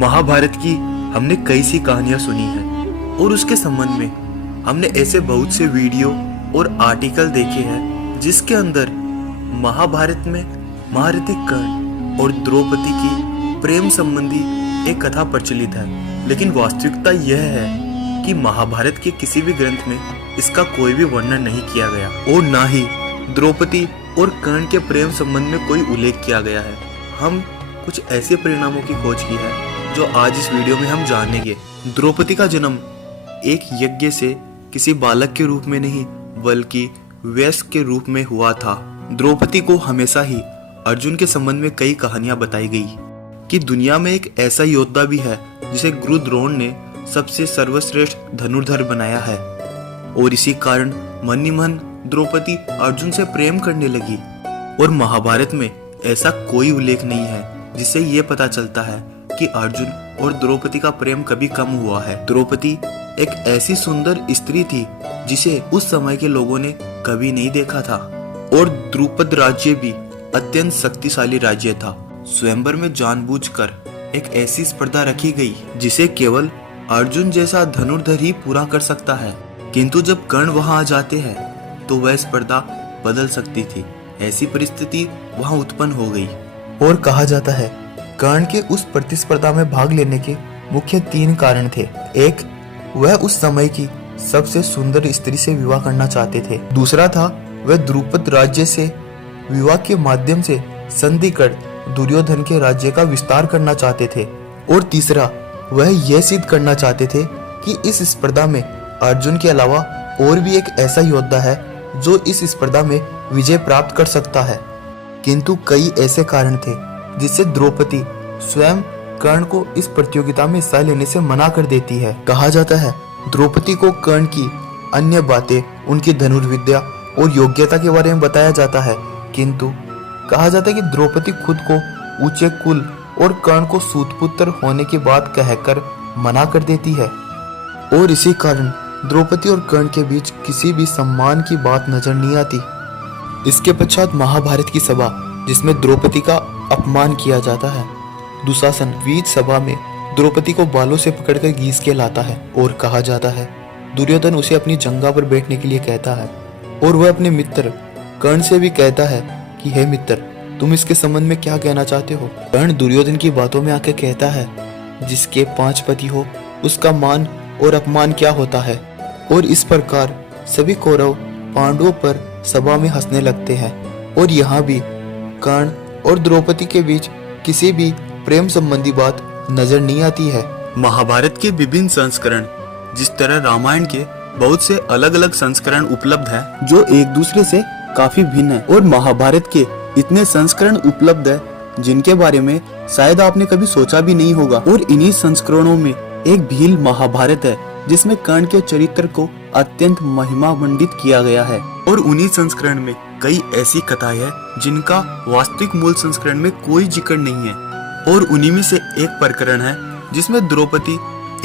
महाभारत की हमने कई सी कहानियां सुनी हैं और उसके संबंध में हमने ऐसे बहुत से वीडियो और आर्टिकल देखे हैं जिसके अंदर महाभारत में महारथी कर्ण और द्रौपदी की प्रेम संबंधी एक कथा प्रचलित है। लेकिन वास्तविकता यह है कि महाभारत के किसी भी ग्रंथ में इसका कोई भी वर्णन नहीं किया गया और ना ही द्रौपदी और कर्ण के प्रेम संबंध में कोई उल्लेख किया गया है। हम कुछ ऐसे परिणामों की खोज की है जो आज इस वीडियो में हम जानेंगे। द्रौपदी का जन्म एक यज्ञ से किसी बालक के रूप में नहीं बल्कि वयस्क के रूप में हुआ था। द्रौपदी को हमेशा ही अर्जुन के संबंध में कई कहानियां बताई गई कि दुनिया में एक ऐसा योद्धा भी है जिसे गुरु द्रोण ने सबसे सर्वश्रेष्ठ धनुर्धर बनाया है और इसी कारण मन ही मन द्रौपदी अर्जुन से प्रेम करने लगी। और महाभारत में ऐसा कोई उल्लेख नहीं है जिससे ये पता चलता है कि अर्जुन और द्रौपदी का प्रेम कभी कम हुआ है। द्रौपदी एक ऐसी सुंदर स्त्री थी जिसे उस समय के लोगों ने कभी नहीं देखा था और द्रुपद राज्य भी अत्यंत शक्तिशाली राज्य था। स्वयंवर में जानबूझकर एक ऐसी स्पर्धा रखी गई जिसे केवल अर्जुन जैसा धनुर्धर ही पूरा कर सकता है, किंतु जब कर्ण वहां आ जाते हैं तो वह स्पर्धा बदल सकती थी। ऐसी परिस्थिति वहां उत्पन्न हो गई और कहा जाता है कर्ण के उस प्रतिस्पर्धा में भाग लेने के मुख्य 3 कारण थे। एक, वह उस समय की सबसे सुंदर स्त्री से विवाह करना चाहते थे। दूसरा था वह द्रुपद राज्य से विवाह के माध्यम से संधि कर दुर्योधन के राज्य का विस्तार करना चाहते थे। और तीसरा, वह यह सिद्ध करना चाहते थे कि इस स्पर्धा में अर्जुन के अलावा और भी एक ऐसा योद्धा है जो इस स्पर्धा में विजय प्राप्त कर सकता है। किंतु कई ऐसे कारण थे जिससे द्रौपदी स्वयं कर्ण को इस प्रतियोगिता में हिस्सा लेने से मना कर देती है। कहा जाता है द्रौपदी को कर्ण की अन्य बातें, उनकी धनुर्विद्या और योग्यता के बारे में बताया जाता है, किंतु कहा जाता है कि द्रौपदी खुद को ऊंचे कुल और कर्ण को सूतपुत्र होने की बात कहकर मना कर देती है और इसी कारण द्रौपदी और कर्ण के बीच किसी भी सम्मान की बात नजर नहीं आती। इसके पश्चात महाभारत की सभा जिसमें द्रौपदी का अपमान किया जाता है। दुशासन वीर सभा में द्रौपदी को बालों से पकड़कर घीस के लाता है और कहा जाता है दुर्योधन उसे अपनी जंगा पर बैठने के लिए कहता है और वह अपने मित्र कर्ण से भी कहता है कि हे मित्र, तुम इसके संबंध में क्या कहना चाहते हो। कर्ण दुर्योधन की बातों में आकर कहता है जिसके 5 पति हो उसका मान और अपमान क्या होता है। और इस प्रकार सभी कौरव पांडवों पर सभा में हंसने लगते हैं और यहाँ भी कर्ण और द्रौपदी के बीच किसी भी प्रेम संबंधी बात नजर नहीं आती है। महाभारत के विभिन्न संस्करण जिस तरह रामायण के बहुत से अलग अलग संस्करण उपलब्ध हैं जो एक दूसरे से काफी भिन्न है, और महाभारत के इतने संस्करण उपलब्ध है जिनके बारे में शायद आपने कभी सोचा भी नहीं होगा। और इन्हीं संस्करणों में एक भील महाभारत है जिसमें कर्ण के चरित्र को अत्यंत महिमा मंडित किया गया है। और उन्हीं संस्करण में कई ऐसी कथाएं हैं जिनका वास्तविक मूल संस्करण में कोई जिक्र नहीं है। और उन्हीं में से एक प्रकरण है जिसमें द्रौपदी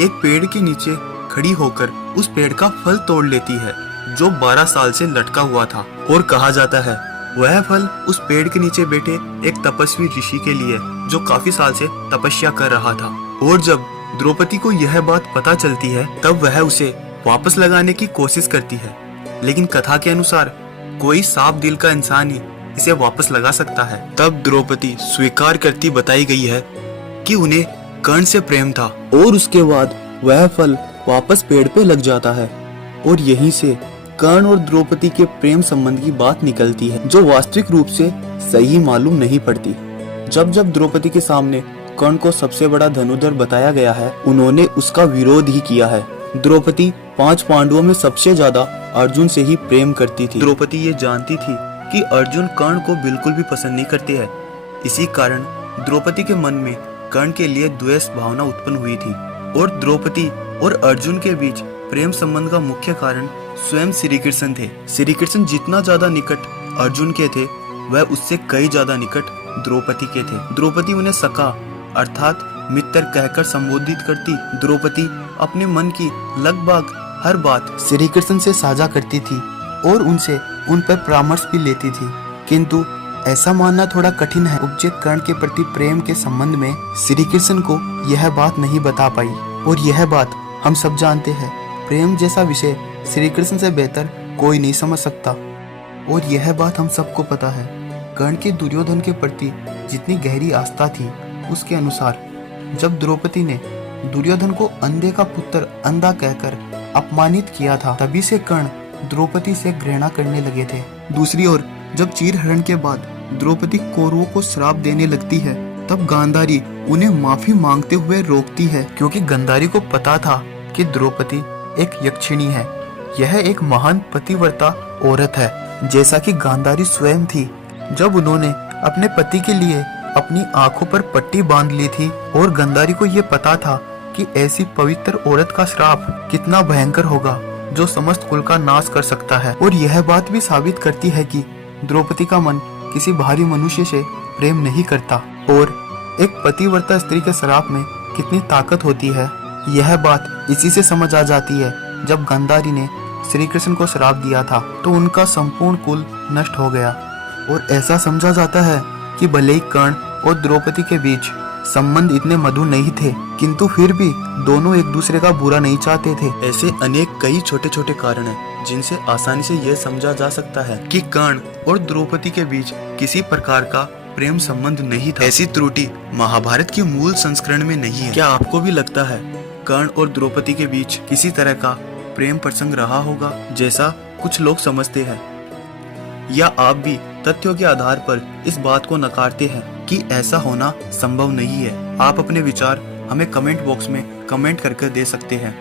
एक पेड़ के नीचे खड़ी होकर उस पेड़ का फल तोड़ लेती है जो 12 साल से लटका हुआ था। और कहा जाता है वह फल उस पेड़ के नीचे बैठे एक तपस्वी ऋषि के लिए जो काफी साल से तपस्या कर रहा था। और जब द्रौपदी को यह बात पता चलती है तब वह उसे वापस लगाने की कोशिश करती है, लेकिन कथा के अनुसार कोई साफ दिल का इंसान ही इसे वापस लगा सकता है। तब द्रौपदी स्वीकार करती बताई गई है कि उन्हें कर्ण से प्रेम था और उसके बाद वह फल वापस पेड़ पे लग जाता है। और यहीं से कर्ण और द्रौपदी के प्रेम संबंध की बात निकलती है जो वास्तविक रूप से सही मालूम नहीं पड़ती। जब जब द्रौपदी के सामने कर्ण को सबसे बड़ा धनुर्धर बताया गया है उन्होंने उसका विरोध ही किया है। द्रौपदी 5 पांडवों में सबसे ज्यादा अर्जुन से ही प्रेम करती थी। द्रौपदी ये जानती थी कि अर्जुन कर्ण को बिल्कुल भी पसंद नहीं करते हैं, इसी कारण द्रौपदी के मन में कर्ण के लिए द्वेष भावना उत्पन्न हुई थी। और द्रौपदी और अर्जुन के बीच प्रेम संबंध का मुख्य कारण स्वयं श्री कृष्ण थे। श्री कृष्ण जितना ज्यादा निकट अर्जुन के थे वह उससे कई ज्यादा निकट द्रौपदी के थे। द्रौपदी उन्हें सखा अर्थात मित्र कहकर संबोधित करती। द्रौपदी अपने मन की लगभग हर बात श्री कृष्ण से साझा करती थी और उनसे उन पर परामर्श भी लेती थी, किंतु ऐसा मानना थोड़ा कठिन है। उपजे कर्ण के प्रति प्रेम के संबंध में श्री कृष्ण को यह बात नहीं बता पाई, और यह बात हम सब जानते हैं। प्रेम जैसा विषय श्री कृष्ण से बेहतर कोई नहीं समझ सकता, और यह बात हम सबको पता है। कर्ण की दुर्योधन के प्रति जितनी गहरी आस्था थी, उसके अनुसार जब द्रौपदी ने दुर्योधन को अंधे का पुत्र अंधा कहकर अपमानित किया था, तभी से कर्ण द्रौपदी से घृणा करने लगे थे। दूसरी ओर जब चीरहरण के बाद द्रौपदी कौरवों को श्राप देने लगती है, तब गांधारी उन्हें माफी मांगते हुए रोकती है, क्योंकि गांधारी को पता था कि द्रौपदी एक यक्षिणी है। यह एक महान पतिव्रता औरत है, जैसा कि गांधारी स्वयं थी। जब उन्होंने अपने पति के लिए अपनी आंखों पर पट्टी बांध ली थी, और गांधारी को यह पता था कि ऐसी पवित्र औरत का श्राप कितना भयंकर होगा, जो समस्त कुल का नाश कर सकता है। और यह बात भी साबित करती है कि द्रौपदी का मन किसी बाहरी मनुष्य से प्रेम नहीं करता, और एक पतिव्रता स्त्री के श्राप में कितनी ताकत होती है। यह बात इसी से समझ आ जाती है। जब गांधारी ने श्री कृष्ण को श्राप दिया था, तो उनका संपूर्ण कुल नष्ट हो गया, और ऐसा समझा जाता है कि भले ही कर्ण और द्रौपदी के बीच संबंध इतने मधुर नहीं थे, किंतु फिर भी दोनों एक दूसरे का बुरा नहीं चाहते थे। ऐसे अनेक कई छोटे छोटे कारण हैं जिनसे आसानी से यह समझा जा सकता है कि कर्ण और द्रौपदी के बीच किसी प्रकार का प्रेम संबंध नहीं था। ऐसी त्रुटि महाभारत के मूल संस्करण में नहीं है। क्या आपको भी लगता है कर्ण और द्रौपदी के बीच किसी तरह का प्रेम प्रसंग रहा होगा, जैसा कुछ लोग समझते हैं? या आप भी तथ्यों के आधार पर इस बात को नकारते हैं कि ऐसा होना संभव नहीं है? आप अपने विचार हमें कमेंट बॉक्स में कमेंट करके दे सकते हैं।